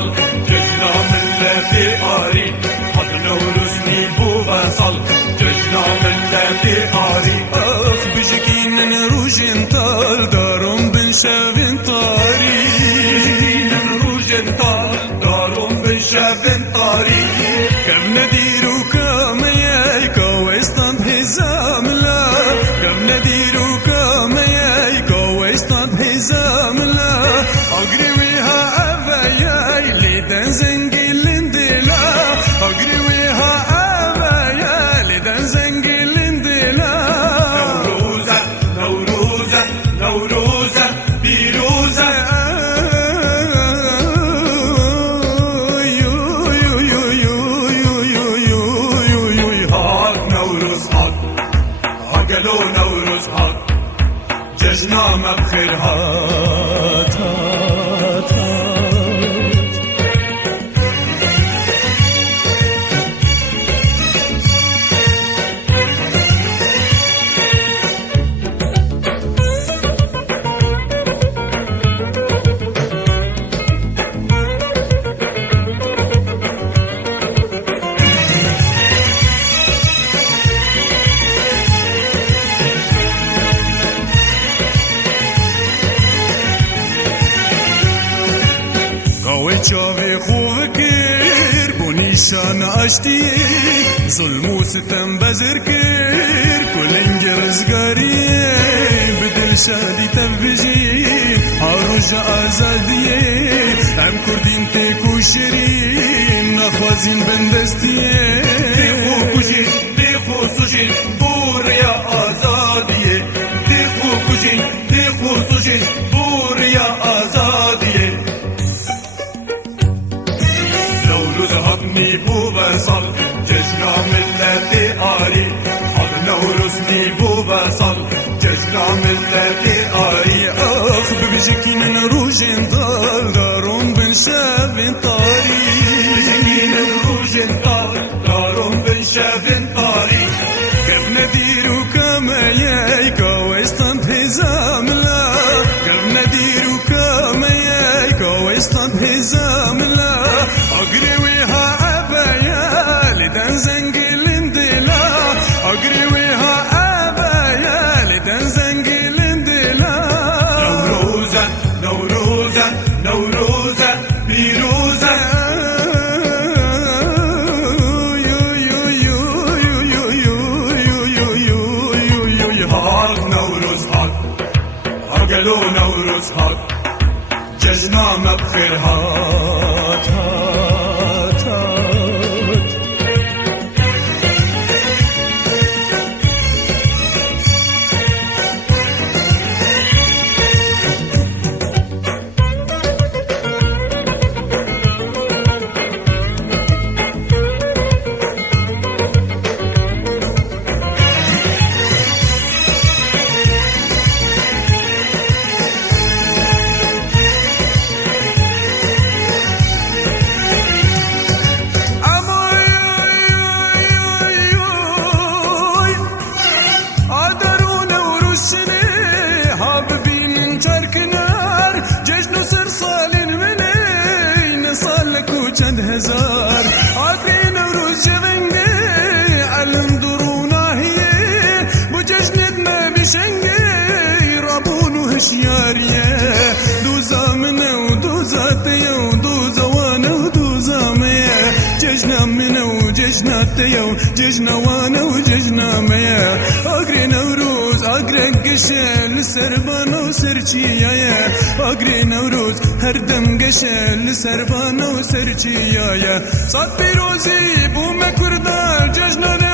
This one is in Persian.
وصل ججنا ملتي آري حد نورسني بو وصل ججنا ملتي آري أخ بجكين روجين طال دارم بن شابن طاري بجكين روجين طال دارم بن شابن طاري كم نديرو كم يايكا ويستان حزام لا كم نديرو كم يايكا ويستان حزام لا أقربيها أبايا لدن زنجلين دلا أقربيها أبايا لدن زنجلين دلا نوروزة نوروزة نوروزة بيروزة قالوا نوروز هات ججنا ما بخير هات هات چاوی خوب کر بو نیشان اشتی ظلم و ستم بزر کر کلنگ رزگاری بدل شادی تبجی هاروج آزادیه هم کردین تکو شرین نخوازین بندستیه دیخو کجین دیخو سجین بوریا آزادیه دیخو کجین دیخو سجین بوریا آزادیه بو وصل ججنا ملتي آري حد نورسني بو وصل ججنا ملتي آري أخ بجكين روجين طال دارم بن شابن طاري بجكين روجين طال دارم بن شابن طاري كيف نديرو كما يايكا ويستان حزام لا كيف نديرو كما يايكا ويستان حزام لا أقربيها لدن زنجلين دلا أقربيها أبايا لدن زنجلين دلا نوروزة نوروزة نوروزة بيروزة هاك نوروز هاك قالوا نوروز هاك ججنا ما بخير هات هات هات چند هزار عقلی نوروز جونگی علم درونا هیه بو جشنت ما بشنگی رابون و هشیاریه دو زامنه و دو ذاتیه و دو زوانه و دو زامیه جشنا منه و جشناتیه و جشنوانه و جشنامه عقلی نوروز عقلی قشل سربانه و سرچیه عقلی نوروز هر دم قشل سربانه و سرچیه صد پیروزی بو مکردال جشنانه